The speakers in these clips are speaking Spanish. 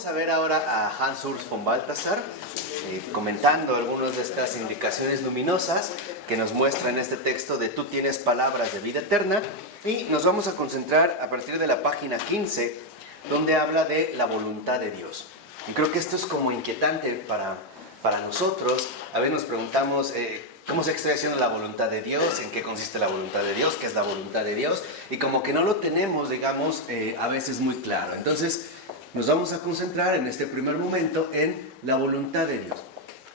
Vamos a ver ahora a Hans Urs von Balthasar comentando algunas de estas indicaciones luminosas que nos muestra en este texto de Tú tienes palabras de vida eterna, y nos vamos a concentrar a partir de la página 15, donde habla de la voluntad de Dios. Y creo que esto es como inquietante para nosotros. A veces nos preguntamos ¿cómo se está haciendo la voluntad de Dios? ¿En qué consiste la voluntad de Dios? ¿Qué es la voluntad de Dios? Y como que no lo tenemos, digamos, a veces muy claro. Entonces nos vamos a concentrar en este primer momento en la voluntad de Dios,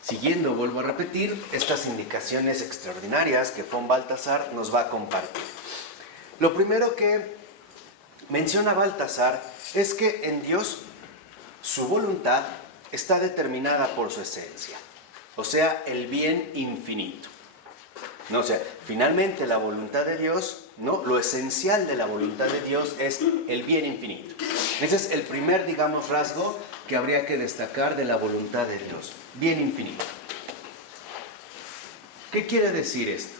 siguiendo, vuelvo a repetir, estas indicaciones extraordinarias que von Balthasar nos va a compartir. Lo primero que menciona Balthasar es que en Dios su voluntad está determinada por su esencia, o sea, el bien infinito. No, o sea, finalmente la voluntad de Dios, ¿no? Lo esencial de la voluntad de Dios es el bien infinito. Ese es el primer, digamos, rasgo que habría que destacar de la voluntad de Dios, bien infinito. ¿Qué quiere decir esto?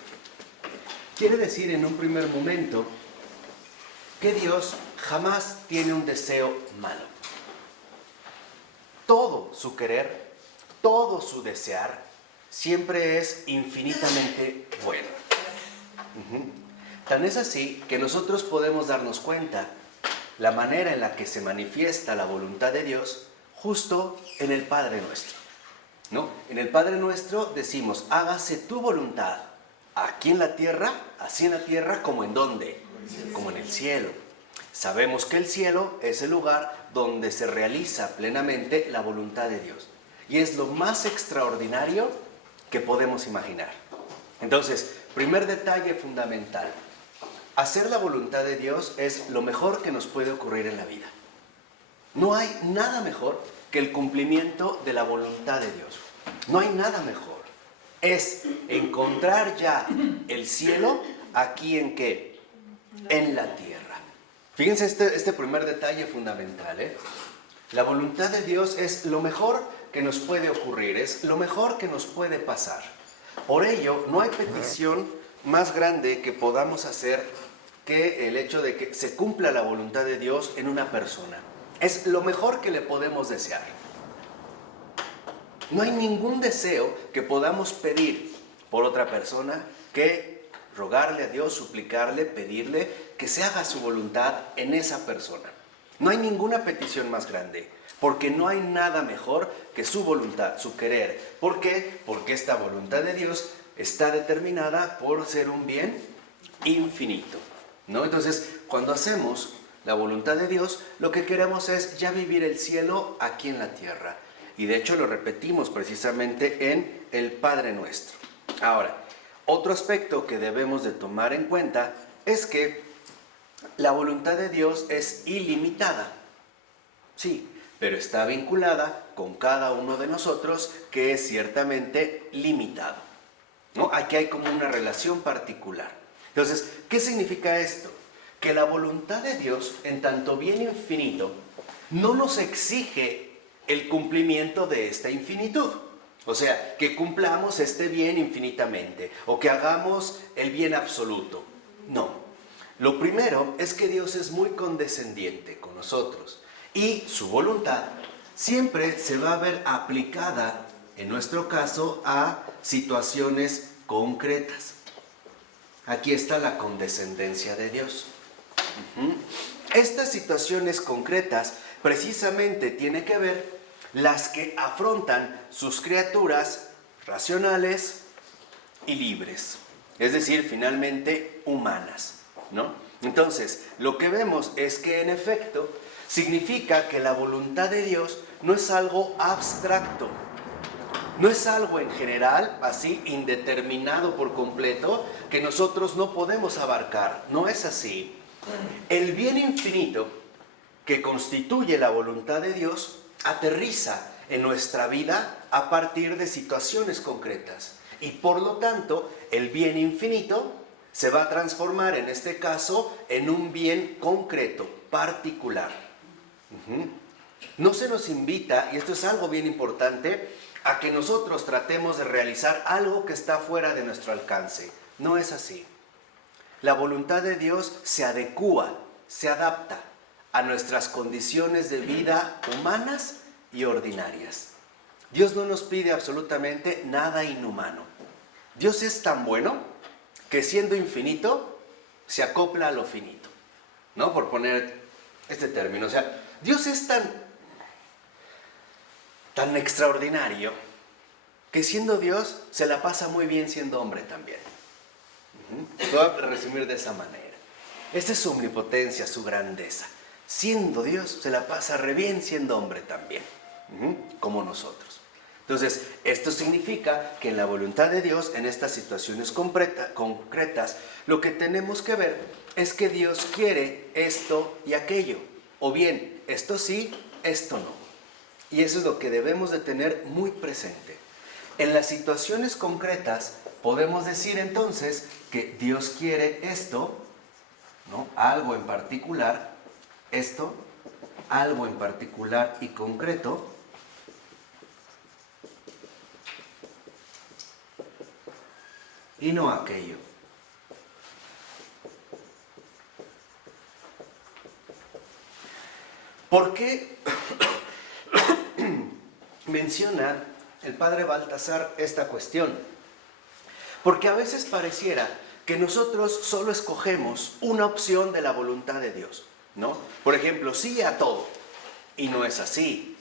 Quiere decir en un primer momento que Dios jamás tiene un deseo malo. Todo su querer, todo su desear, siempre es infinitamente bueno. Tan es así que nosotros podemos darnos cuenta la manera en la que se manifiesta la voluntad de Dios justo en el Padre Nuestro, ¿no? En el Padre Nuestro decimos, hágase tu voluntad, aquí en la tierra, así en la tierra como en ¿dónde? Como en el cielo. Sabemos que el cielo es el lugar donde se realiza plenamente la voluntad de Dios. Y es lo más extraordinario que podemos imaginar. Entonces, primer detalle fundamental. Hacer la voluntad de Dios es lo mejor que nos puede ocurrir en la vida. No hay nada mejor que el cumplimiento de la voluntad de Dios. No hay nada mejor. Es encontrar ya el cielo aquí en ¿qué? En la tierra. Fíjense este primer detalle fundamental, ¿eh? La voluntad de Dios es lo mejor que nos puede ocurrir, es lo mejor que nos puede pasar. Por ello, no hay petición más grande que podamos hacer que el hecho de que se cumpla la voluntad de Dios en una persona. Es lo mejor que le podemos desear. No hay ningún deseo que podamos pedir por otra persona que rogarle a Dios, suplicarle, pedirle que se haga su voluntad en esa persona. No hay ninguna petición más grande, porque no hay nada mejor que su voluntad, su querer. ¿Por qué? Porque esta voluntad de Dios está determinada por ser un bien infinito, ¿no? Entonces, cuando hacemos la voluntad de Dios, lo que queremos es ya vivir el cielo aquí en la tierra. Y de hecho lo repetimos precisamente en el Padre Nuestro. Ahora, otro aspecto que debemos de tomar en cuenta es que la voluntad de Dios es ilimitada. Sí, pero está vinculada con cada uno de nosotros, que es ciertamente limitado, ¿no? Aquí hay como una relación particular. Entonces, ¿qué significa esto? Que la voluntad de Dios, en tanto bien infinito, no nos exige el cumplimiento de esta infinitud. O sea, que cumplamos este bien infinitamente, o que hagamos el bien absoluto. No. Lo primero es que Dios es muy condescendiente con nosotros, y su voluntad siempre se va a ver aplicada, en nuestro caso, a situaciones concretas. Aquí está la condescendencia de Dios. Estas situaciones concretas precisamente tienen que ver las que afrontan sus criaturas racionales y libres, es decir, finalmente humanas, ¿no? Entonces, lo que vemos es que en efecto significa que la voluntad de Dios no es algo abstracto, no es algo en general, así indeterminado por completo, que nosotros no podemos abarcar. No es así. El bien infinito que constituye la voluntad de Dios aterriza en nuestra vida a partir de situaciones concretas. Y por lo tanto, el bien infinito se va a transformar en este caso en un bien concreto, particular. No se nos invita, y esto es algo bien importante, a que nosotros tratemos de realizar algo que está fuera de nuestro alcance. No es así. La voluntad de Dios se adecúa, se adapta a nuestras condiciones de vida humanas y ordinarias. Dios no nos pide absolutamente nada inhumano. Dios es tan bueno que siendo infinito se acopla a lo finito, ¿no? Por poner este término. O sea, Dios es tan extraordinario que siendo Dios se la pasa muy bien siendo hombre también. Lo voy a resumir de esa manera. Esta es su omnipotencia, su grandeza. Siendo Dios se la pasa re bien siendo hombre también, como nosotros. Entonces, esto significa que en la voluntad de Dios, en estas situaciones concretas, lo que tenemos que ver es que Dios quiere esto y aquello. O bien, esto sí, esto no. Y eso es lo que debemos de tener muy presente. En las situaciones concretas podemos decir entonces que Dios quiere esto, ¿no? Algo en particular, esto, algo en particular y concreto, y no aquello. ¿Por qué menciona el padre Baltasar esta cuestión? Porque a veces pareciera que nosotros solo escogemos una opción de la voluntad de Dios, ¿no? Por ejemplo, sí a todo, y no es así.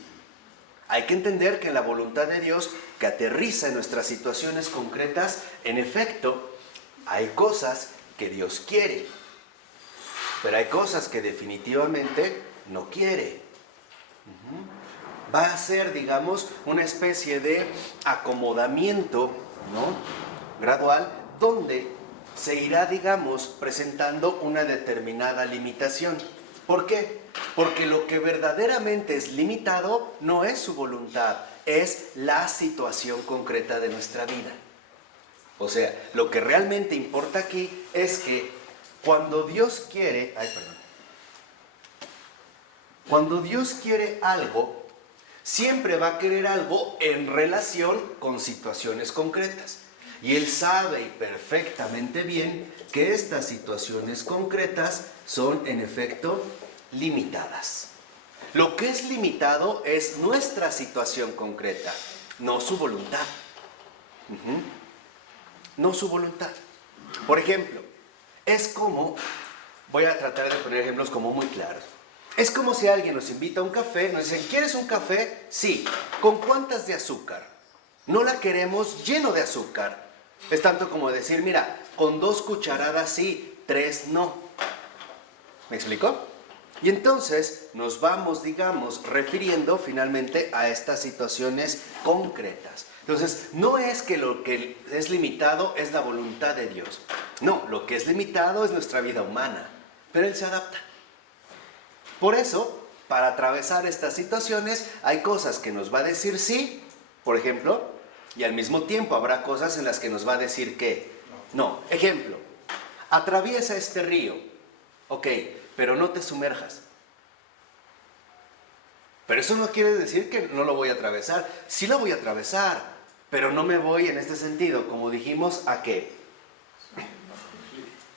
Hay que entender que la voluntad de Dios, que aterriza en nuestras situaciones concretas, en efecto, hay cosas que Dios quiere, pero hay cosas que definitivamente no quiere. Va a ser, digamos, una especie de acomodamiento, ¿no? Gradual, donde se irá, digamos, presentando una determinada limitación. ¿Por qué? Porque lo que verdaderamente es limitado no es su voluntad, es la situación concreta de nuestra vida. O sea, lo que realmente importa aquí es que cuando Dios quiere, cuando Dios quiere algo, siempre va a querer algo en relación con situaciones concretas. Y Él sabe y perfectamente bien que estas situaciones concretas son en efecto limitadas. Lo que es limitado es nuestra situación concreta, no su voluntad. No su voluntad. Por ejemplo, es como, voy a tratar de poner ejemplos como muy claros. Es como si alguien nos invita a un café, nos dicen, ¿quieres un café? Sí. ¿Con cuántas de azúcar? No la queremos lleno de azúcar. Es tanto como decir, mira, con 2 cucharadas sí, 3 no. ¿Me explicó? Y entonces nos vamos, digamos, refiriendo finalmente a estas situaciones concretas. Entonces, no es que lo que es limitado es la voluntad de Dios. No, lo que es limitado es nuestra vida humana, pero Él se adapta. Por eso, para atravesar estas situaciones, hay cosas que nos va a decir sí, por ejemplo, y al mismo tiempo habrá cosas en las que nos va a decir que no. Ejemplo, atraviesa este río, ok, pero no te sumerjas. Pero eso no quiere decir que no lo voy a atravesar. Sí lo voy a atravesar, pero no me voy en este sentido, como dijimos, ¿a qué?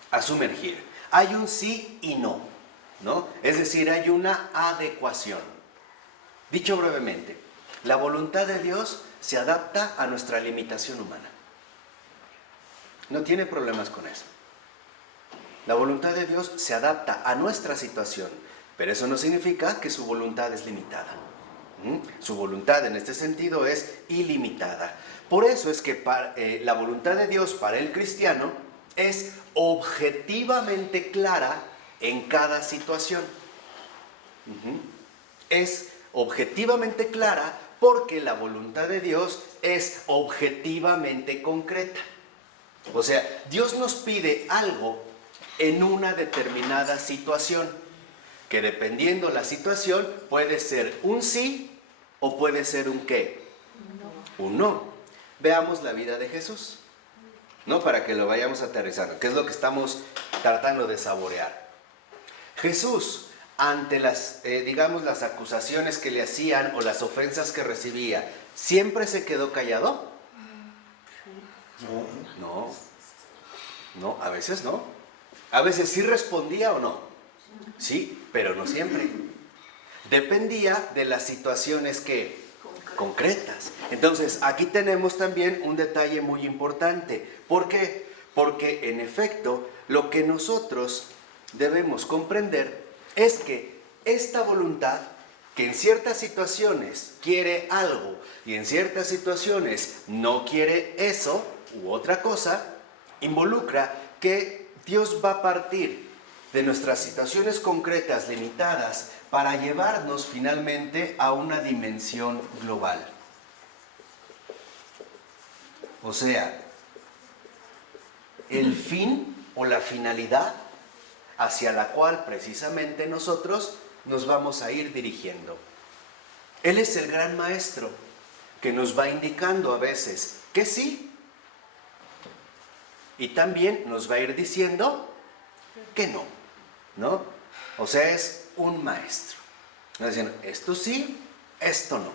A sumergir. Hay un sí y no, ¿no? Es decir, hay una adecuación. Dicho brevemente, la voluntad de Dios se adapta a nuestra limitación humana. No tiene problemas con eso. La voluntad de Dios se adapta a nuestra situación, pero eso no significa que su voluntad es limitada. Su voluntad en este sentido es ilimitada. Por eso es que la voluntad de Dios para el cristiano es objetivamente clara en cada situación. Es objetivamente clara porque la voluntad de Dios es objetivamente concreta. O sea, Dios nos pide algo en una determinada situación, que dependiendo la situación puede ser un sí o puede ser un qué. Un no. Veamos la vida de Jesús, ¿no? Para que lo vayamos aterrizando, que es lo que estamos tratando de saborear. Jesús, ante las, digamos, las acusaciones que le hacían o las ofensas que recibía, ¿siempre se quedó callado? No, a veces no. A veces sí respondía o no. Sí, pero no siempre. Dependía de las situaciones que concretas. Entonces, aquí tenemos también un detalle muy importante. ¿Por qué? Porque en efecto, lo que nosotros debemos comprender es que esta voluntad, que en ciertas situaciones quiere algo y en ciertas situaciones no quiere eso u otra cosa, involucra que Dios va a partir de nuestras situaciones concretas limitadas para llevarnos finalmente a una dimensión global. O sea, el fin o la finalidad hacia la cual precisamente nosotros nos vamos a ir dirigiendo. Él es el gran maestro que nos va indicando a veces que sí, y también nos va a ir diciendo que no, ¿no? O sea, es un maestro. Nos dicen, esto sí, esto no,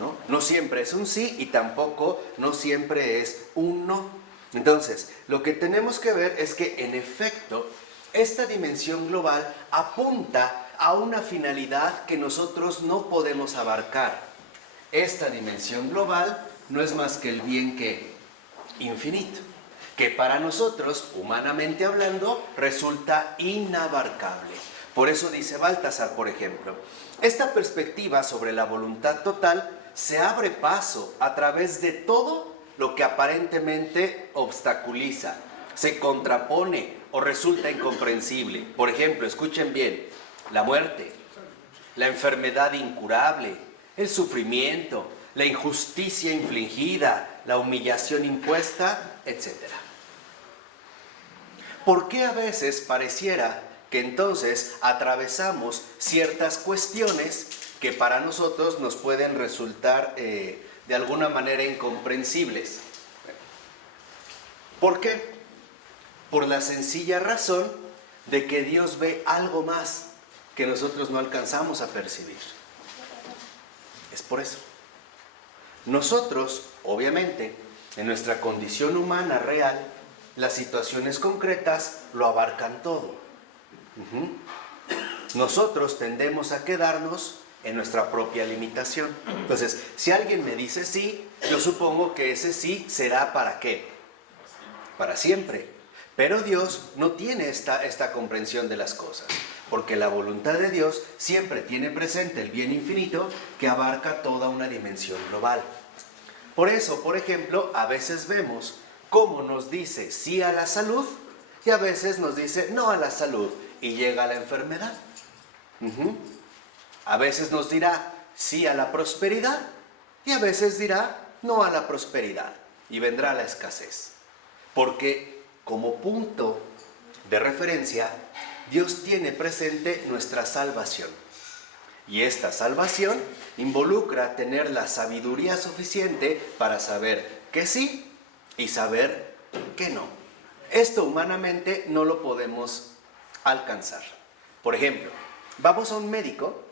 ¿no? No siempre es un sí y tampoco no siempre es un no. Entonces, lo que tenemos que ver es que en efecto, esta dimensión global apunta a una finalidad que nosotros no podemos abarcar. Esta dimensión global no es más que el bien que infinito, que para nosotros, humanamente hablando, resulta inabarcable. Por eso dice Baltasar, por ejemplo, esta perspectiva sobre la voluntad total se abre paso a través de todo lo que aparentemente obstaculiza, se contrapone o resulta incomprensible. Por ejemplo, escuchen bien, la muerte, la enfermedad incurable, el sufrimiento, la injusticia infligida, la humillación impuesta, etc. ¿Por qué a veces pareciera que entonces atravesamos ciertas cuestiones que para nosotros nos pueden resultar de alguna manera incomprensibles? ¿Por qué? Por la sencilla razón de que Dios ve algo más que nosotros no alcanzamos a percibir. Es por eso. Nosotros, obviamente, en nuestra condición humana real, las situaciones concretas lo abarcan todo. Nosotros tendemos a quedarnos en nuestra propia limitación. Entonces, si alguien me dice sí, yo supongo que ese sí será ¿para qué? Para siempre. Pero Dios no tiene esta comprensión de las cosas, porque la voluntad de Dios siempre tiene presente el bien infinito que abarca toda una dimensión global. Por eso, por ejemplo, a veces vemos cómo nos dice sí a la salud y a veces nos dice no a la salud y llega la enfermedad. A veces nos dirá sí a la prosperidad y a veces dirá no a la prosperidad y vendrá la escasez. Porque como punto de referencia, Dios tiene presente nuestra salvación. Y esta salvación involucra tener la sabiduría suficiente para saber que sí y saber que no. Esto humanamente no lo podemos alcanzar. Por ejemplo, vamos a un médico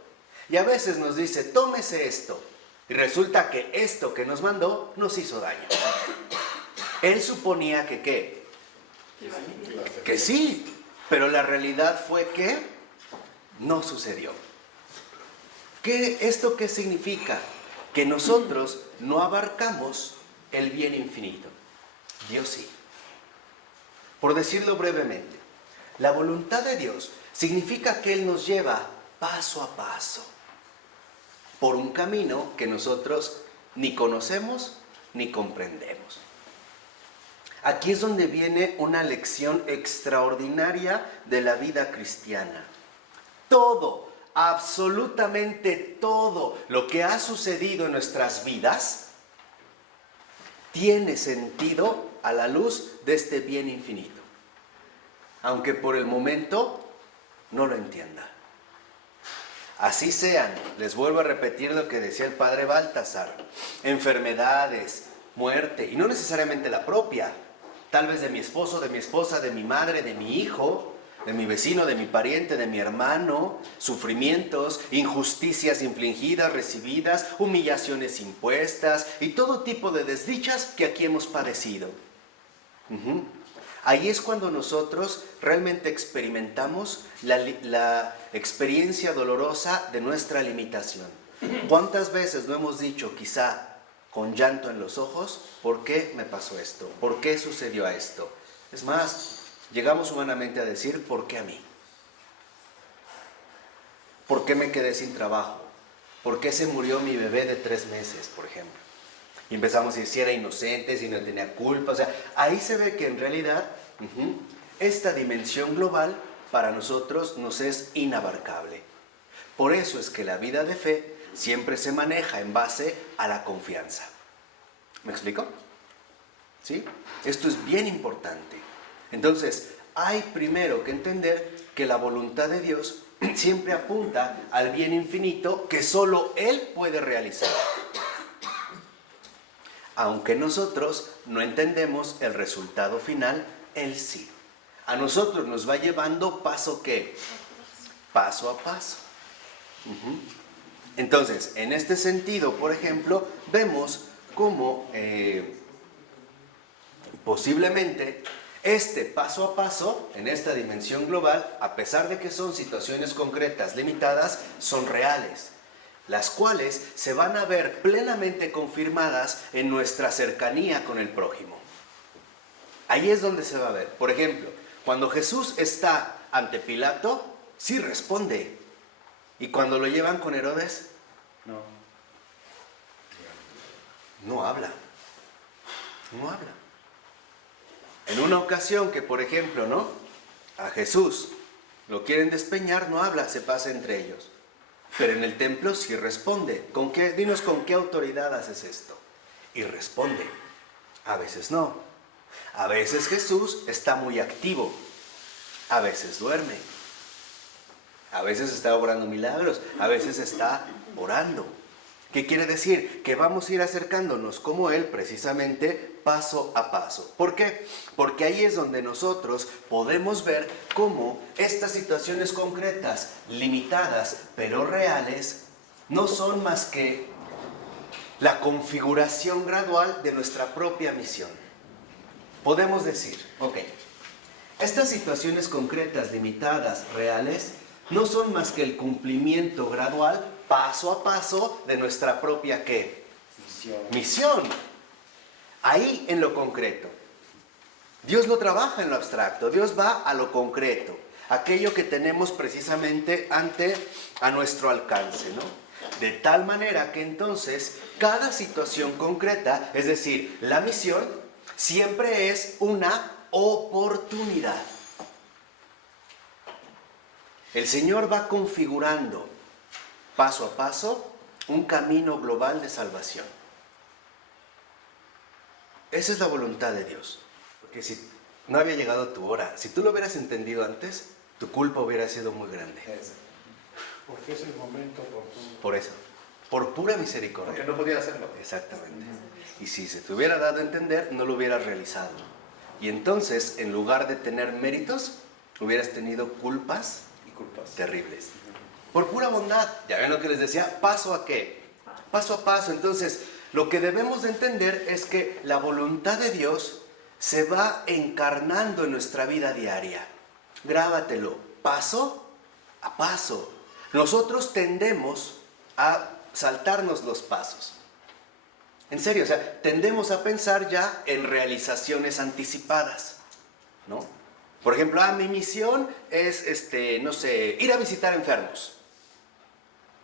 y a veces nos dice, tómese esto. Y resulta que esto que nos mandó nos hizo daño. Él suponía que ¿qué? Que sí, pero la realidad fue que no sucedió. ¿Esto qué significa? Que nosotros no abarcamos el bien infinito. Dios sí. Por decirlo brevemente, la voluntad de Dios significa que Él nos lleva paso a paso por un camino que nosotros ni conocemos ni comprendemos. Aquí es donde viene una lección extraordinaria de la vida cristiana. Todo, absolutamente todo lo que ha sucedido en nuestras vidas tiene sentido a la luz de este bien infinito, aunque por el momento no lo entienda. Así sean, les vuelvo a repetir lo que decía el padre Baltasar, enfermedades, muerte, y no necesariamente la propia, tal vez de mi esposo, de mi esposa, de mi madre, de mi hijo, de mi vecino, de mi pariente, de mi hermano, sufrimientos, injusticias infligidas, recibidas, humillaciones impuestas y todo tipo de desdichas que aquí hemos padecido. Ahí es cuando nosotros realmente experimentamos la experiencia dolorosa de nuestra limitación. ¿Cuántas veces no hemos dicho, quizá con llanto en los ojos, ¿por qué me pasó esto? ¿Por qué sucedió esto? Es más, llegamos humanamente a decir, ¿por qué a mí? ¿Por qué me quedé sin trabajo? ¿Por qué se murió mi bebé de 3 meses, por ejemplo? Y empezamos a decir si era inocente, si no tenía culpa. O sea, ahí se ve que en realidad esta dimensión global para nosotros nos es inabarcable. Por eso es que la vida de fe siempre se maneja en base a la confianza. ¿Me explico? ¿Sí? Esto es bien importante. Entonces, hay primero que entender que la voluntad de Dios siempre apunta al bien infinito que solo Él puede realizar. Aunque nosotros no entendemos el resultado final, Él sí. A nosotros nos va llevando paso ¿qué? Paso a paso. Entonces, en este sentido, por ejemplo, vemos cómo posiblemente este paso a paso, en esta dimensión global, a pesar de que son situaciones concretas, limitadas, son reales, las cuales se van a ver plenamente confirmadas en nuestra cercanía con el prójimo. Ahí es donde se va a ver. Por ejemplo, cuando Jesús está ante Pilato, sí responde. Y cuando lo llevan con Herodes, no habla. No habla. En una ocasión que, por ejemplo, ¿no? A Jesús lo quieren despeñar, no habla, se pasa entre ellos. Pero en el templo sí responde. Dinos con qué autoridad haces esto. Y responde. A veces no. A veces Jesús está muy activo. A veces duerme. A veces está obrando milagros. A veces está orando. ¿Qué quiere decir? Que vamos a ir acercándonos como Él precisamente paso a paso. ¿Por qué? Porque ahí es donde nosotros podemos ver cómo estas situaciones concretas, limitadas, pero reales, no son más que la configuración gradual de nuestra propia misión. Podemos decir, ok, estas situaciones concretas, limitadas, reales, no son más que el cumplimiento gradual, paso a paso, de nuestra propia ¿qué? Misión. Ahí en lo concreto. Dios no trabaja en lo abstracto, Dios va a lo concreto, aquello que tenemos precisamente a nuestro alcance, ¿no? De tal manera que entonces cada situación concreta, es decir, la misión, siempre es una oportunidad. El Señor va configurando paso a paso un camino global de salvación. Esa es la voluntad de Dios. Porque si no había llegado tu hora, si tú lo hubieras entendido antes, tu culpa hubiera sido muy grande. Porque es el momento oportuno. Por eso, por pura misericordia. Porque no podía hacerlo. Exactamente. Y si se te hubiera dado a entender, no lo hubieras realizado. Y entonces, en lugar de tener méritos, hubieras tenido culpas Y culpas. terribles. Por pura bondad. Ya ven lo que les decía, ¿paso a qué? Paso a paso. Entonces, lo que debemos de entender es que la voluntad de Dios se va encarnando en nuestra vida diaria. Grábatelo, paso a paso. Nosotros tendemos a saltarnos los pasos. En serio, o sea, tendemos a pensar ya en realizaciones anticipadas, ¿no? Por ejemplo, mi misión es, no sé, ir a visitar enfermos.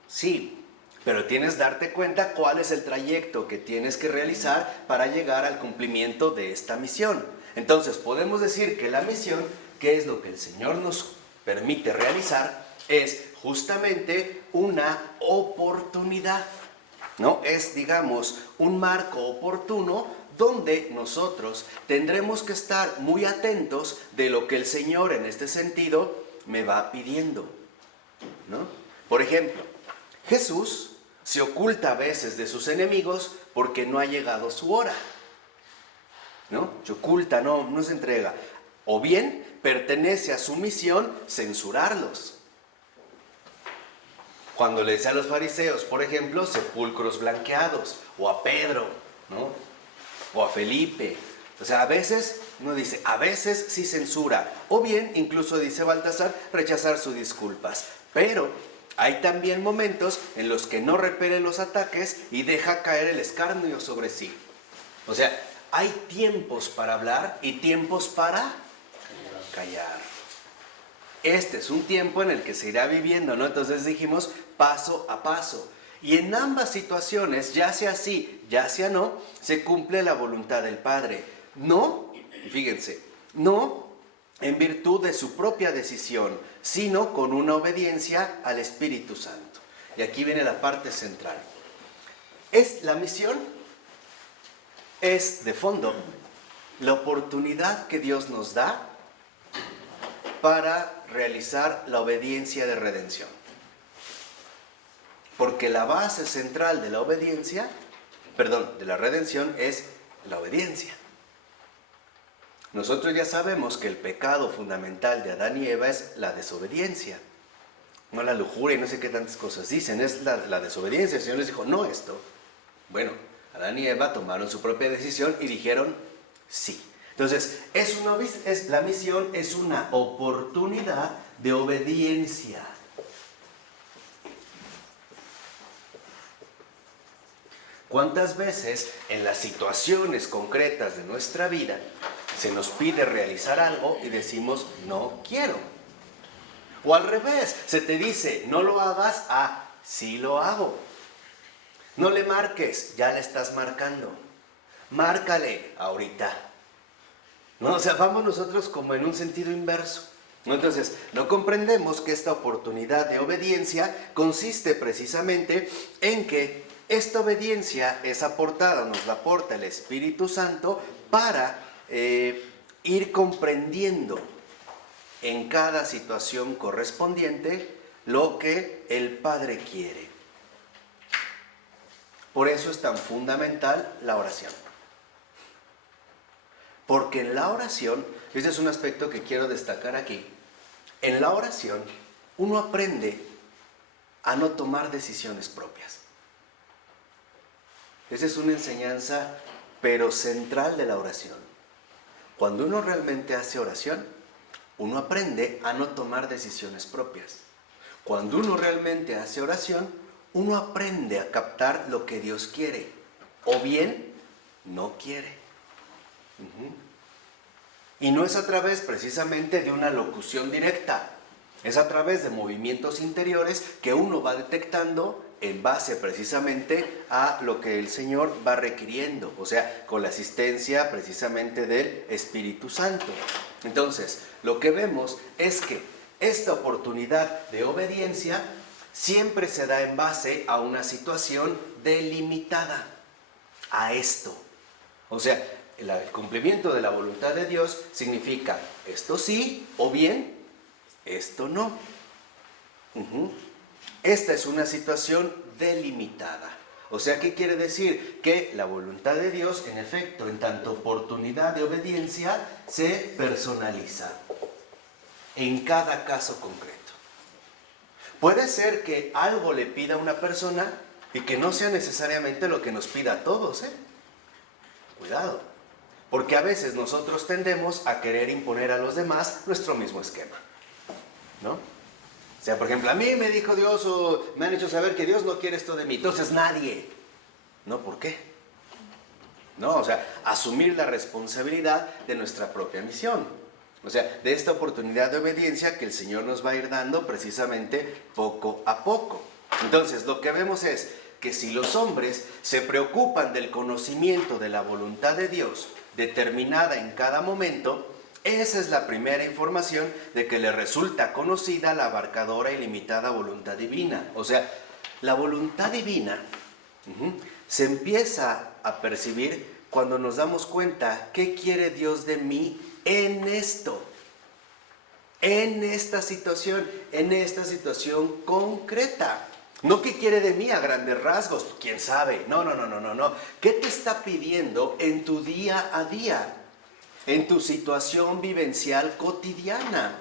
Sí, pero tienes que darte cuenta cuál es el trayecto que tienes que realizar para llegar al cumplimiento de esta misión. Entonces, podemos decir que la misión, que es lo que el Señor nos permite realizar, es justamente una oportunidad, ¿no? Es, digamos, un marco oportuno donde nosotros tendremos que estar muy atentos de lo que el Señor en este sentido me va pidiendo, ¿no? Por ejemplo, Jesús se oculta a veces de sus enemigos porque no ha llegado su hora, ¿no? Se oculta, no se entrega. O bien pertenece a su misión censurarlos. Cuando le decía a los fariseos, por ejemplo, sepulcros blanqueados, o a Pedro, ¿no? O a Felipe, O sea, a veces, uno dice, a veces sí censura, o bien, incluso dice Baltasar, rechazar sus disculpas. Pero hay también momentos en los que no repele los ataques y deja caer el escarnio sobre sí. O sea, hay tiempos para hablar y tiempos para callar. Este es un tiempo en el que se irá viviendo, ¿no? Entonces dijimos paso a paso. Y en ambas situaciones, ya sea sí, ya sea no, se cumple la voluntad del Padre. No, fíjense, no en virtud de su propia decisión, sino con una obediencia al Espíritu Santo. Y aquí viene la parte central. La misión es, de fondo, la oportunidad que Dios nos da para realizar la obediencia de redención. Porque la base central de la obediencia, de la redención es la obediencia. Nosotros ya sabemos que el pecado fundamental de Adán y Eva es la desobediencia. No la lujuria y no sé qué tantas cosas dicen, es la desobediencia. El Señor les dijo, no esto. Bueno, Adán y Eva tomaron su propia decisión y dijeron sí. Entonces, la misión es una oportunidad de obediencia. ¿Cuántas veces en las situaciones concretas de nuestra vida se nos pide realizar algo y decimos, no quiero? O al revés, se te dice, no lo hagas, sí lo hago. No le marques, ya le estás marcando. Márcale ahorita. No, o sea, vamos nosotros como en un sentido inverso. Entonces, no comprendemos que esta oportunidad de obediencia consiste precisamente en que esta obediencia es aportada, nos la aporta el Espíritu Santo para ir comprendiendo en cada situación correspondiente lo que el Padre quiere. Por eso es tan fundamental la oración. Porque en la oración, este es un aspecto que quiero destacar aquí, en la oración uno aprende a no tomar decisiones propias. Esa es una enseñanza, pero central de la oración. Cuando uno realmente hace oración, uno aprende a no tomar decisiones propias. Cuando uno realmente hace oración, uno aprende a captar lo que Dios quiere, o bien no quiere. Y no es a través precisamente de una locución directa, es a través de movimientos interiores que uno va detectando en base precisamente a lo que el Señor va requiriendo, o sea, con la asistencia precisamente del Espíritu Santo. Entonces, lo que vemos es que esta oportunidad de obediencia siempre se da en base a una situación delimitada, a esto. O sea, el cumplimiento de la voluntad de Dios significa esto sí o bien esto no. Esta es una situación delimitada. O sea, ¿qué quiere decir? Que la voluntad de Dios, en efecto, en tanto oportunidad de obediencia, se personaliza en cada caso concreto. Puede ser que algo le pida a una persona y que no sea necesariamente lo que nos pida a todos, ¿eh? Cuidado, porque a veces nosotros tendemos a querer imponer a los demás nuestro mismo esquema, ¿no? O sea, por ejemplo, a mí me dijo Dios o me han hecho saber que Dios no quiere esto de mí. Entonces nadie. ¿No? ¿Por qué? No, o sea, asumir la responsabilidad de nuestra propia misión. O sea, de esta oportunidad de obediencia que el Señor nos va a ir dando precisamente poco a poco. Entonces, lo que vemos es que si los hombres se preocupan del conocimiento de la voluntad de Dios determinada en cada momento, esa es la primera información de que le resulta conocida la abarcadora y limitada voluntad divina. O sea, la voluntad divina se empieza a percibir cuando nos damos cuenta qué quiere Dios de mí en esto, en esta situación concreta. No qué quiere de mí a grandes rasgos, quién sabe. No. ¿Qué te está pidiendo en tu día a día? En tu situación vivencial cotidiana.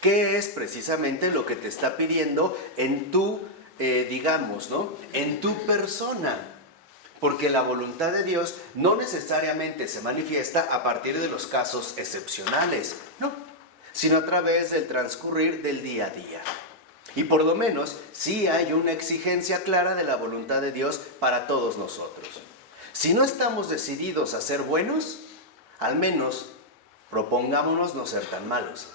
¿Qué es precisamente lo que te está pidiendo en tu, en tu persona? Porque la voluntad de Dios no necesariamente se manifiesta a partir de los casos excepcionales, no, sino a través del transcurrir del día a día. Y por lo menos sí hay una exigencia clara de la voluntad de Dios para todos nosotros. Si no estamos decididos a ser buenos, al menos propongámonos no ser tan malos.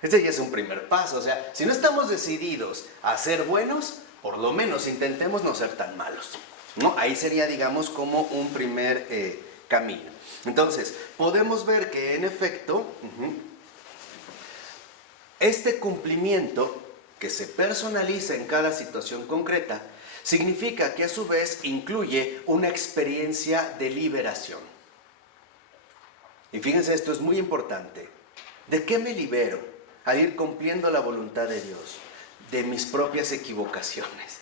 Este ya es un primer paso. O sea, si no estamos decididos a ser buenos, por lo menos intentemos no ser tan malos, ¿no? Ahí sería, digamos, como un primer camino. Entonces, podemos ver que en efecto, este cumplimiento que se personaliza en cada situación concreta, significa que a su vez incluye una experiencia de liberación. Y fíjense, esto es muy importante. ¿De qué me libero al ir cumpliendo la voluntad de Dios? De mis propias equivocaciones.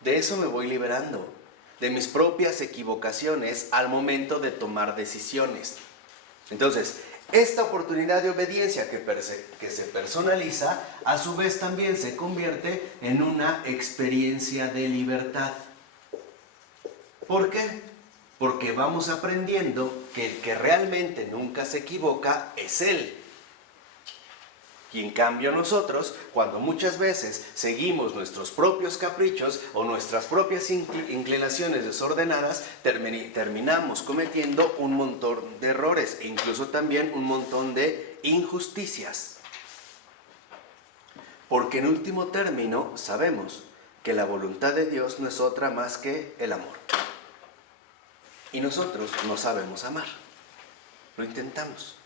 De eso me voy liberando. De mis propias equivocaciones al momento de tomar decisiones. Entonces, esta oportunidad de obediencia que se personaliza, a su vez también se convierte en una experiencia de libertad. ¿Por qué? Porque vamos aprendiendo que el que realmente nunca se equivoca es Él. Y en cambio nosotros, cuando muchas veces seguimos nuestros propios caprichos o nuestras propias inclinaciones desordenadas, terminamos cometiendo un montón de errores e incluso también un montón de injusticias. Porque en último término sabemos que la voluntad de Dios no es otra más que el amor. Y nosotros no sabemos amar. Lo intentamos,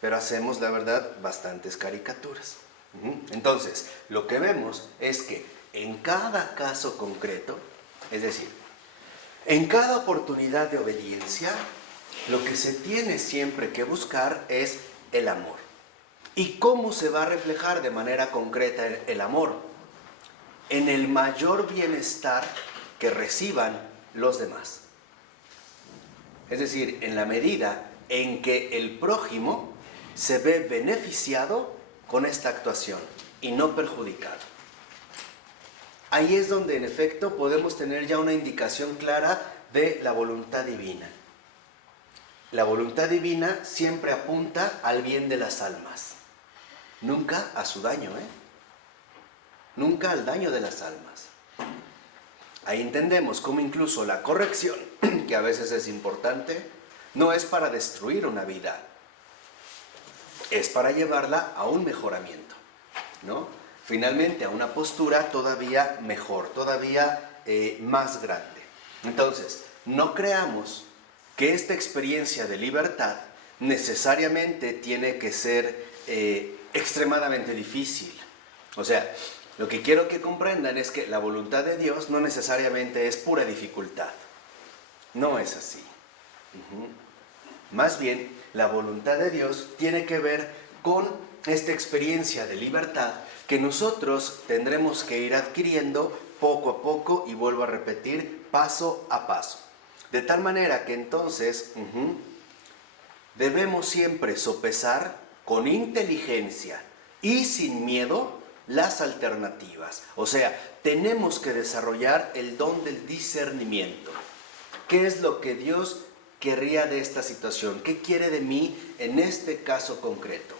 pero hacemos, la verdad, bastantes caricaturas. Entonces, lo que vemos es que en cada caso concreto, es decir, en cada oportunidad de obediencia, lo que se tiene siempre que buscar es el amor. ¿Y cómo se va a reflejar de manera concreta el amor? En el mayor bienestar que reciban los demás. Es decir, en la medida en que el prójimo se ve beneficiado con esta actuación y no perjudicado. Ahí es donde en efecto podemos tener ya una indicación clara de la voluntad divina. La voluntad divina siempre apunta al bien de las almas, nunca a su daño, nunca al daño de las almas. Ahí entendemos cómo incluso la corrección, que a veces es importante, no es para destruir una vida, es para llevarla a un mejoramiento, ¿no? Finalmente a una postura todavía mejor, todavía más grande. Entonces, no creamos que esta experiencia de libertad necesariamente tiene que ser extremadamente difícil. O sea, lo que quiero que comprendan es que la voluntad de Dios no necesariamente es pura dificultad. No es así. Más bien, la voluntad de Dios tiene que ver con esta experiencia de libertad que nosotros tendremos que ir adquiriendo poco a poco, y vuelvo a repetir, paso a paso. De tal manera que entonces debemos siempre sopesar con inteligencia y sin miedo las alternativas. O sea, tenemos que desarrollar el don del discernimiento. ¿Qué es lo que Dios querría de esta situación? ¿Qué quiere de mí en este caso concreto?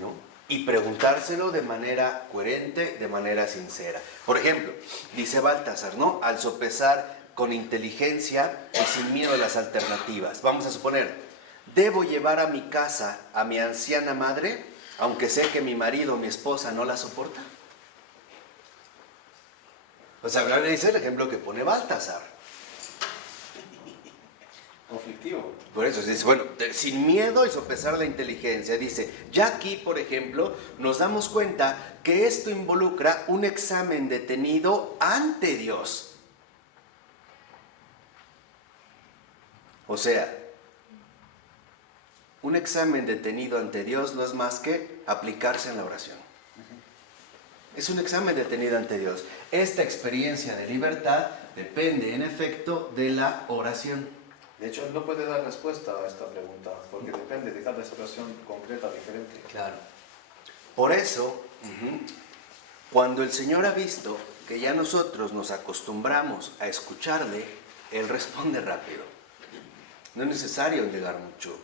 ¿No? Y preguntárselo de manera coherente, de manera sincera. Por ejemplo, dice Baltasar, ¿no? Al sopesar con inteligencia y sin miedo a las alternativas. Vamos a suponer, ¿debo llevar a mi casa a mi anciana madre, aunque sé que mi marido o mi esposa no la soporta? O sea, dice el ejemplo que pone Baltasar. Conflictivo. Por eso dice, bueno, sin miedo y sopesar la inteligencia. Dice, ya aquí, por ejemplo, nos damos cuenta que esto involucra un examen detenido ante Dios. O sea, un examen detenido ante Dios no es más que aplicarse en la oración. Es un examen detenido ante Dios. Esta experiencia de libertad depende, en efecto, de la oración. De hecho, no puede dar respuesta a esta pregunta, porque depende de cada situación concreta diferente. Claro. Por eso, cuando el Señor ha visto que ya nosotros nos acostumbramos a escucharle, Él responde rápido. No es necesario indagar mucho,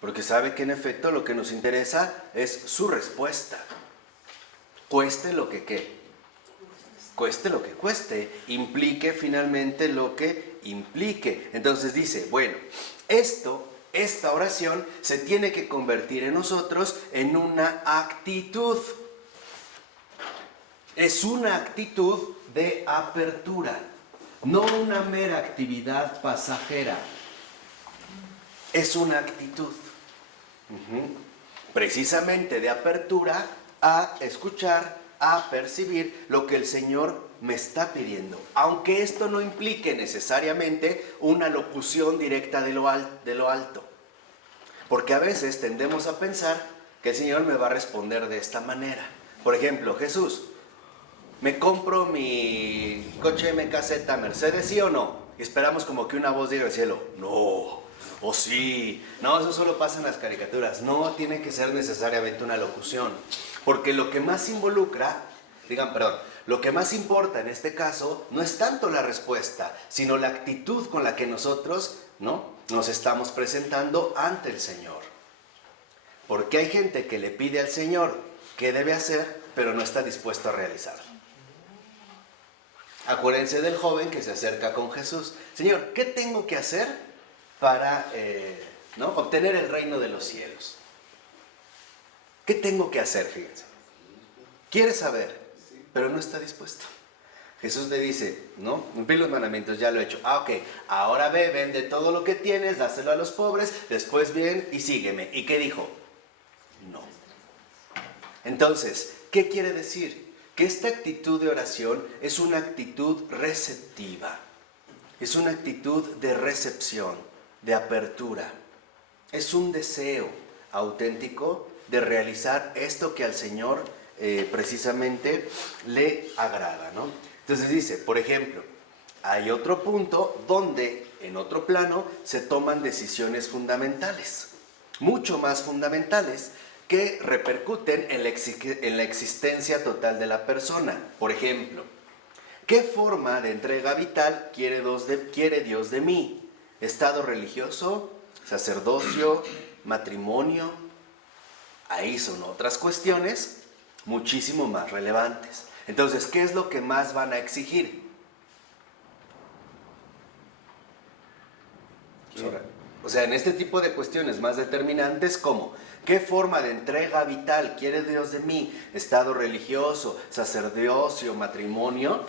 porque sabe que en efecto lo que nos interesa es su respuesta. Cueste lo que ¿qué? Cueste lo que cueste, implique finalmente lo que implique. Entonces dice, bueno, esta oración se tiene que convertir en nosotros en una actitud. Es una actitud de apertura, no una mera actividad pasajera. Es una actitud, precisamente de apertura a escuchar, a percibir lo que el Señor me está pidiendo. Aunque esto no implique necesariamente una locución directa de lo alto. Porque a veces tendemos a pensar que el Señor me va a responder de esta manera. Por ejemplo, Jesús, ¿me compro mi coche MKZ Mercedes, sí o no? Y esperamos como que una voz diga del cielo, no, o sí. No, eso solo pasa en las caricaturas. No tiene que ser necesariamente una locución. Porque lo que más involucra, lo que más importa en este caso no es tanto la respuesta, sino la actitud con la que nosotros, ¿no?, nos estamos presentando ante el Señor. Porque hay gente que le pide al Señor qué debe hacer, pero no está dispuesto a realizarlo. Acuérdense del joven que se acerca con Jesús. Señor, ¿qué tengo que hacer para obtener el reino de los cielos? ¿Qué tengo que hacer? Fíjense. Quiere saber, pero no está dispuesto. Jesús le dice, no, cumplí los mandamientos, ya lo he hecho. Ok, ahora ve, vende todo lo que tienes, dáselo a los pobres, después ven y sígueme. ¿Y qué dijo? No. Entonces, ¿qué quiere decir? Que esta actitud de oración es una actitud receptiva. Es una actitud de recepción, de apertura. Es un deseo auténtico de realizar esto que al Señor precisamente le agrada, ¿no? Entonces dice, por ejemplo, hay otro punto donde en otro plano se toman decisiones fundamentales, mucho más fundamentales, que repercuten en la existencia total de la persona. Por ejemplo, ¿qué forma de entrega vital quiere Dios de mí? ¿Estado religioso? ¿Sacerdocio? ¿Matrimonio? Ahí son otras cuestiones muchísimo más relevantes. Entonces, ¿qué es lo que más van a exigir? O sea, en este tipo de cuestiones más determinantes, ¿cómo? ¿Qué forma de entrega vital quiere Dios de mí? ¿Estado religioso, sacerdocio, matrimonio?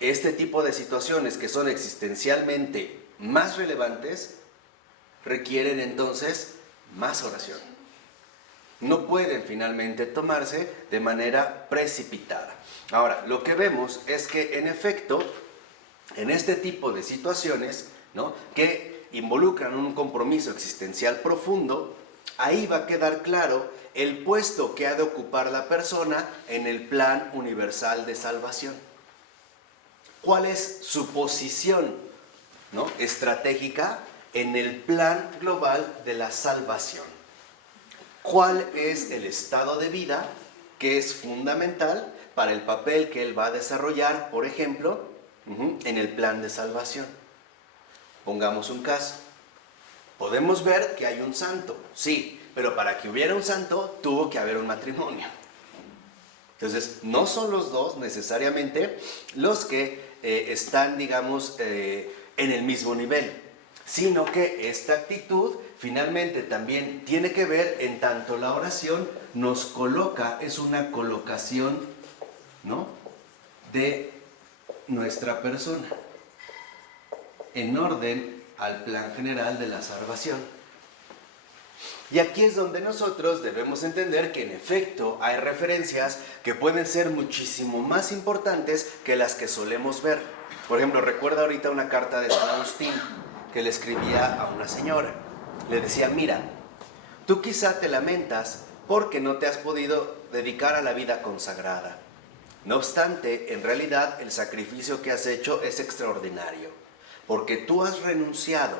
Este tipo de situaciones que son existencialmente más relevantes requieren entonces más oración. No pueden finalmente tomarse de manera precipitada. Ahora, lo que vemos es que en efecto, en este tipo de situaciones, ¿no?, que involucran un compromiso existencial profundo, ahí va a quedar claro el puesto que ha de ocupar la persona en el plan universal de salvación. ¿Cuál es su posición, ¿no?, estratégica en el plan global de la salvación? ¿Cuál es el estado de vida que es fundamental para el papel que él va a desarrollar, por ejemplo, en el plan de salvación? Pongamos un caso. Podemos ver que hay un santo, sí, pero para que hubiera un santo tuvo que haber un matrimonio. Entonces, no son los dos necesariamente los que están, digamos, en el mismo nivel, sino que esta actitud finalmente también tiene que ver en tanto la oración nos coloca, es una colocación, ¿no?, de nuestra persona en orden al plan general de la salvación. Y aquí es donde nosotros debemos entender que en efecto hay referencias que pueden ser muchísimo más importantes que las que solemos ver. Por ejemplo, recuerda ahorita una carta de San Agustín que le escribía a una señora. Le decía, mira, tú quizá te lamentas porque no te has podido dedicar a la vida consagrada. No obstante, en realidad el sacrificio que has hecho es extraordinario, porque tú has renunciado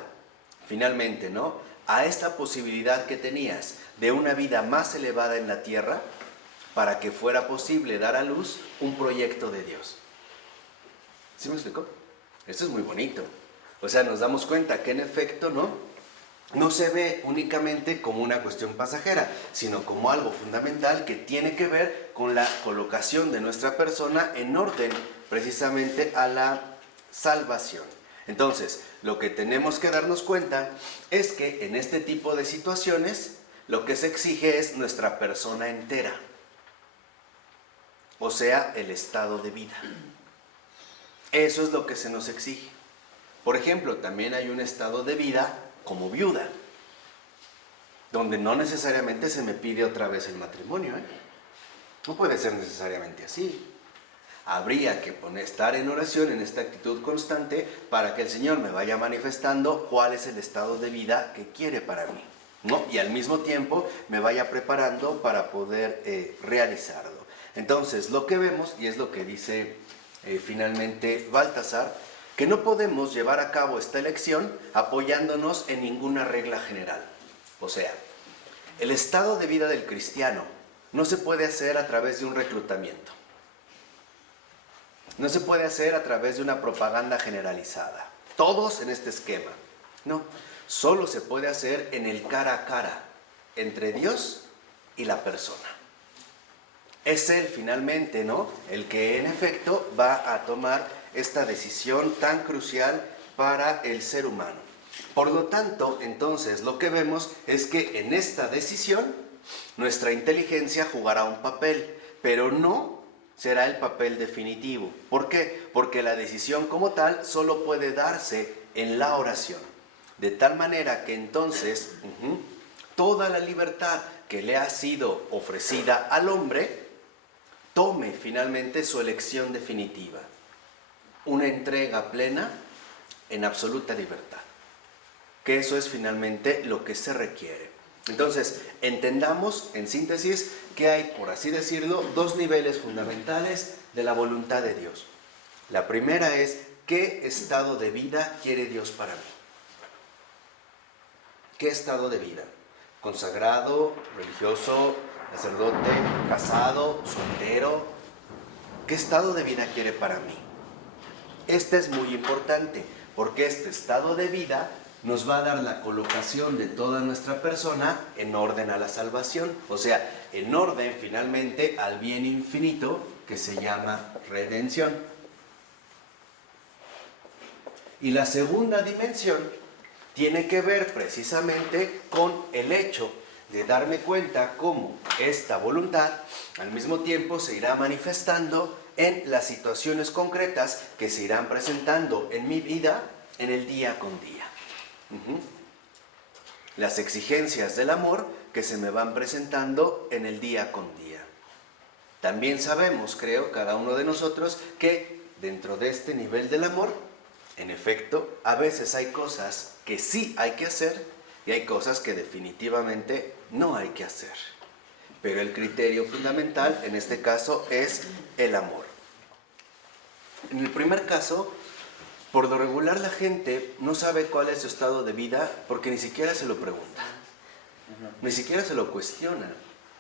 finalmente, ¿no?, a esta posibilidad que tenías de una vida más elevada en la tierra para que fuera posible dar a luz un proyecto de Dios. ¿Sí me explicó? Esto es muy bonito. O sea, nos damos cuenta que en efecto, no se ve únicamente como una cuestión pasajera, sino como algo fundamental que tiene que ver con la colocación de nuestra persona en orden precisamente a la salvación. Entonces, lo que tenemos que darnos cuenta es que en este tipo de situaciones lo que se exige es nuestra persona entera, o sea, el estado de vida. Eso es lo que se nos exige. Por ejemplo, también hay un estado de vida como viuda, donde no necesariamente se me pide otra vez el matrimonio, ¿eh? No puede ser necesariamente así. Habría que estar en oración, en esta actitud constante, para que el Señor me vaya manifestando cuál es el estado de vida que quiere para mí, ¿no? Y al mismo tiempo me vaya preparando para poder realizarlo. Entonces, lo que vemos, y es lo que dice finalmente Baltasar, que no podemos llevar a cabo esta elección apoyándonos en ninguna regla general. O sea, el estado de vida del cristiano no se puede hacer a través de un reclutamiento. No se puede hacer a través de una propaganda generalizada. Todos en este esquema. No, solo se puede hacer en el cara a cara, entre Dios y la persona. Es Él finalmente, el que en efecto va a tomar esta decisión tan crucial para el ser humano. Por lo tanto, entonces, lo que vemos es que en esta decisión nuestra inteligencia jugará un papel, pero no será el papel definitivo. ¿Por qué? Porque la decisión como tal solo puede darse en la oración. De tal manera que entonces toda la libertad que le ha sido ofrecida al hombre tome finalmente su elección definitiva. Una entrega plena en absoluta libertad. Que eso es finalmente lo que se requiere. Entonces, entendamos en síntesis que hay, por así decirlo, dos niveles fundamentales de la voluntad de Dios. La primera es, ¿qué estado de vida quiere Dios para mí? ¿Qué estado de vida? Consagrado, religioso, sacerdote, casado, soltero. ¿Qué estado de vida quiere para mí? Este es muy importante, porque este estado de vida nos va a dar la colocación de toda nuestra persona en orden a la salvación, o sea, en orden finalmente al bien infinito que se llama redención. Y la segunda dimensión tiene que ver precisamente con el hecho de darme cuenta cómo esta voluntad al mismo tiempo se irá manifestando en las situaciones concretas que se irán presentando en mi vida en el día con día. Las exigencias del amor que se me van presentando en el día con día. También sabemos, creo, cada uno de nosotros, que dentro de este nivel del amor, en efecto, a veces hay cosas que sí hay que hacer y hay cosas que definitivamente no hay que hacer. Pero el criterio fundamental en este caso es el amor. En el primer caso, por lo regular la gente no sabe cuál es su estado de vida porque ni siquiera se lo pregunta, ni siquiera se lo cuestiona.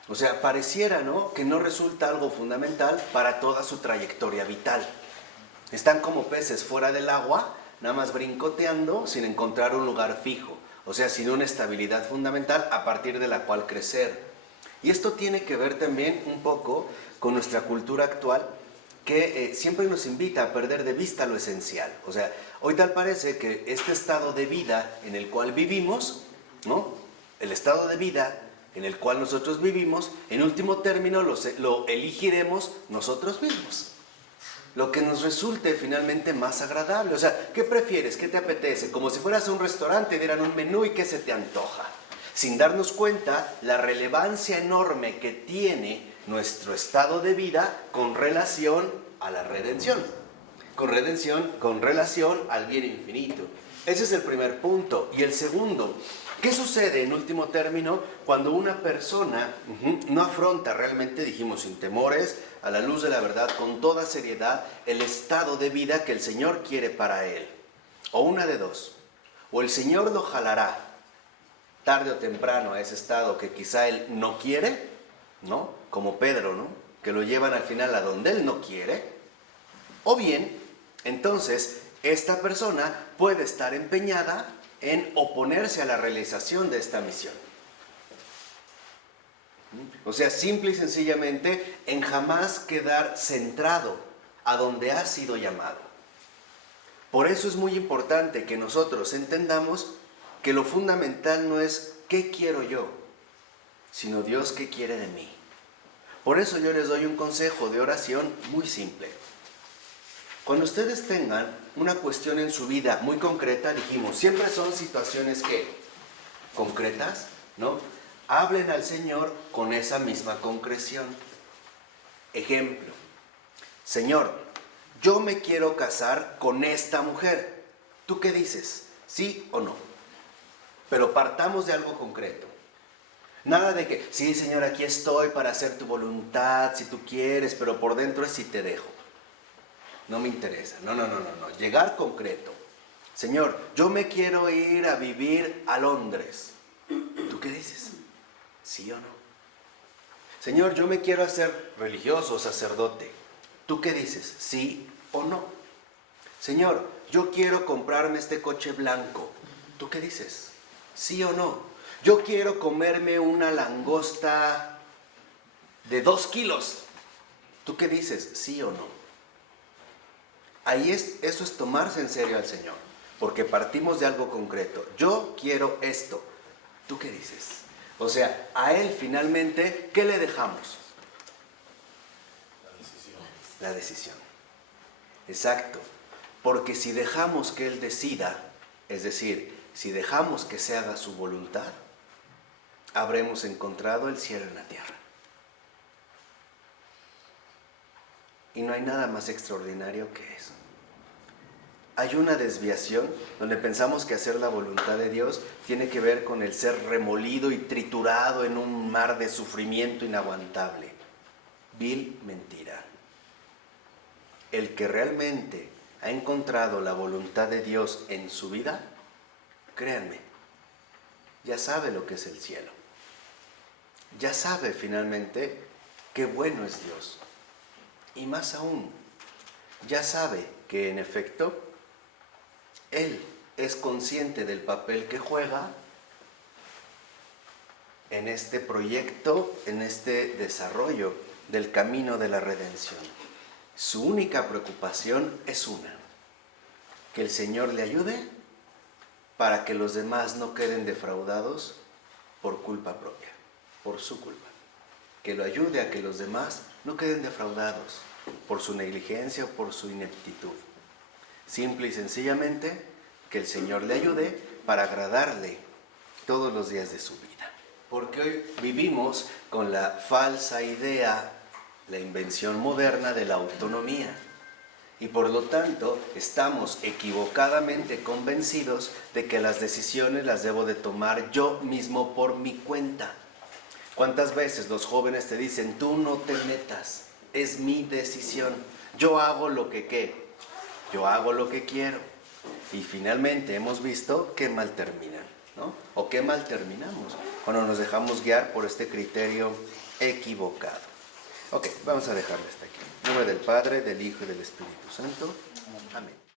O sea, pareciera, que no resulta algo fundamental para toda su trayectoria vital. Están como peces fuera del agua, nada más brincoteando sin encontrar un lugar fijo, o sea, sin una estabilidad fundamental a partir de la cual crecer. Y esto tiene que ver también un poco con nuestra cultura actual, que siempre nos invita a perder de vista lo esencial. O sea, hoy tal parece que este estado de vida en el cual vivimos, el estado de vida en el cual nosotros vivimos, en último término lo elegiremos nosotros mismos. Lo que nos resulte finalmente más agradable. O sea, ¿qué prefieres? ¿Qué te apetece? Como si fueras a un restaurante y dieran un menú y ¿qué se te antoja? Sin darnos cuenta la relevancia enorme que tiene nuestro estado de vida con relación a la redención. Con relación al bien infinito. Ese es el primer punto. Y el segundo, ¿qué sucede en último término cuando una persona no afronta realmente, dijimos, sin temores, a la luz de la verdad, con toda seriedad, el estado de vida que el Señor quiere para él? O una de dos, o el Señor lo jalará tarde o temprano a ese estado que quizá él no quiere, como Pedro, que lo llevan al final a donde él no quiere, o bien Entonces, esta persona puede estar empeñada en oponerse a la realización de esta misión. O sea, simple y sencillamente en jamás quedar centrado a donde ha sido llamado. Por eso es muy importante que nosotros entendamos que lo fundamental no es qué quiero yo, sino Dios qué quiere de mí. Por eso yo les doy un consejo de oración muy simple. Cuando ustedes tengan una cuestión en su vida muy concreta, dijimos, siempre son situaciones que concretas, ¿no? Hablen al Señor con esa misma concreción. Ejemplo, Señor, yo me quiero casar con esta mujer. ¿Tú qué dices? ¿Sí o no? Pero partamos de algo concreto. Nada de que, sí, Señor, aquí estoy para hacer tu voluntad, si tú quieres, pero por dentro es si te dejo. No me interesa. No. Llegar concreto. Señor, yo me quiero ir a vivir a Londres. ¿Tú qué dices? ¿Sí o no? Señor, yo me quiero hacer religioso, sacerdote. ¿Tú qué dices? ¿Sí o no? Señor, yo quiero comprarme este coche blanco. ¿Tú qué dices? ¿Sí o no? Yo quiero comerme una langosta de 2 kilos. ¿Tú qué dices? ¿Sí o no? Eso es tomarse en serio al Señor, porque partimos de algo concreto. Yo quiero esto. ¿Tú qué dices? O sea, a Él finalmente, ¿qué le dejamos? La decisión. Exacto. Porque si dejamos que Él decida, es decir, si dejamos que se haga su voluntad, habremos encontrado el cielo en la tierra. Y no hay nada más extraordinario que eso. Hay una desviación donde pensamos que hacer la voluntad de Dios tiene que ver con el ser remolido y triturado en un mar de sufrimiento inaguantable. Vil mentira. El que realmente ha encontrado la voluntad de Dios en su vida, créanme, ya sabe lo que es el cielo. Ya sabe finalmente qué bueno es Dios. Y más aún, ya sabe que en efecto, Él es consciente del papel que juega en este proyecto, en este desarrollo del camino de la redención. Su única preocupación es una, que el Señor le ayude para que los demás no queden defraudados por culpa propia, por su culpa. Que lo ayude a que los demás no queden defraudados por su negligencia o por su ineptitud. Simple y sencillamente, que el Señor le ayude para agradarle todos los días de su vida. Porque hoy vivimos con la falsa idea, la invención moderna de la autonomía. Y por lo tanto, estamos equivocadamente convencidos de que las decisiones las debo de tomar yo mismo por mi cuenta. ¿Cuántas veces los jóvenes te dicen, tú no te metas, es mi decisión, yo hago lo que ¿qué? Yo hago lo que quiero. Y finalmente hemos visto qué mal terminan, ¿no? O qué mal terminamos cuando nos dejamos guiar por este criterio equivocado. Ok, vamos a dejarlo hasta aquí. En nombre del Padre, del Hijo y del Espíritu Santo. Amén.